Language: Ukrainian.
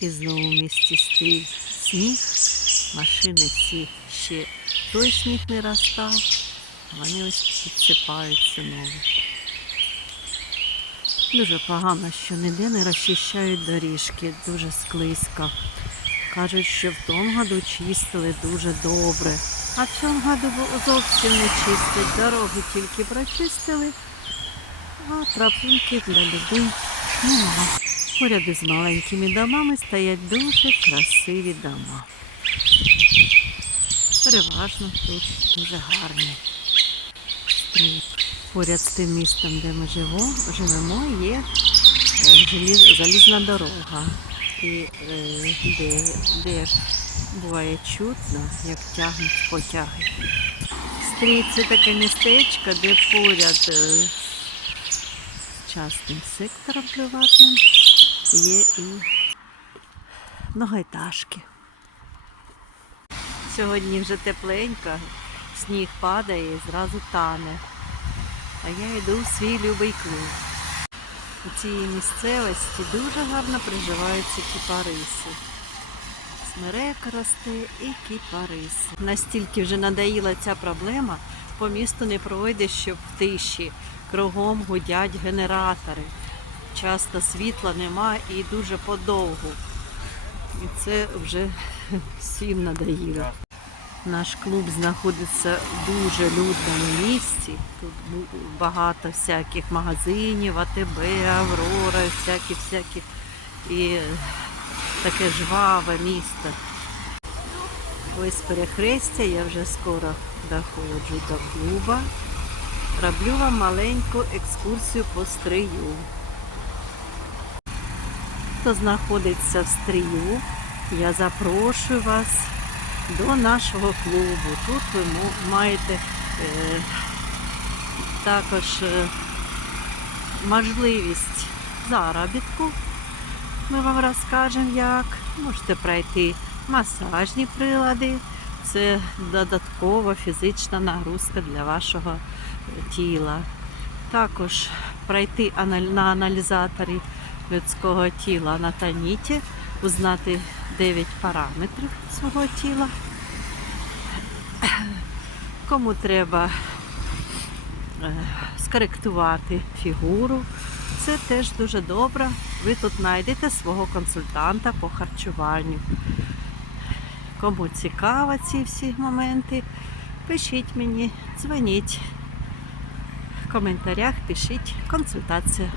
І знову в місті стоїть сніг, машини всі ще той сніг не розстав, а вони ось підсипаються нові. Дуже погано, що ніде не розчищають доріжки, дуже склизько. Кажуть, що в тому году чистили дуже добре. А в цьому году зовсім не чистять. Дороги тільки прочистили, а тропинки для людей нема. Поряд із маленькими домами стоять дуже красиві дома. Переважно тут дуже гарні. Поряд з тим містом, де ми живемо, живемо, є е, залізна дорога. І е, де, де буває чутно, як тягнуть потяги. Стрій це таке містечко, де поряд е, з частним сектором приватним є і многоетажки. Сьогодні вже тепленько, сніг падає і зразу тане. А я йду в свій любий клуб. У цій місцевості дуже гарно приживаються кіпариси. Смерека росте і кіпариси. Настільки вже надоїла ця проблема, по місту не пройде, щоб в тиші. Кругом гудять генератори. Часто світла нема і дуже подовгу. І це вже всім надоїло. Наш клуб знаходиться в дуже людному місці. Тут багато всяких магазинів, АТБ, Аврора, всякі всякі і таке жваве місто. Ось перехрестя, я вже скоро доходжу до клуба. Роблю вам маленьку екскурсію по стрию. Хто знаходиться в стрию, я запрошую вас до нашого клубу. Тут ви маєте е, також е, можливість заробітку. Ми вам розкажемо, як. Можете пройти масажні прилади. Це додаткова фізична нагрузка для вашого е, тіла. Також пройти на аналізаторі людського тіла на таніті, узнати 9 параметрів свого тіла. Кому треба е, скоректувати фігуру, це теж дуже добре. Ви тут знайдете свого консультанта по харчуванню. Кому цікаво ці всі моменти, пишіть мені, дзвоніть. В коментарях пишіть консультація.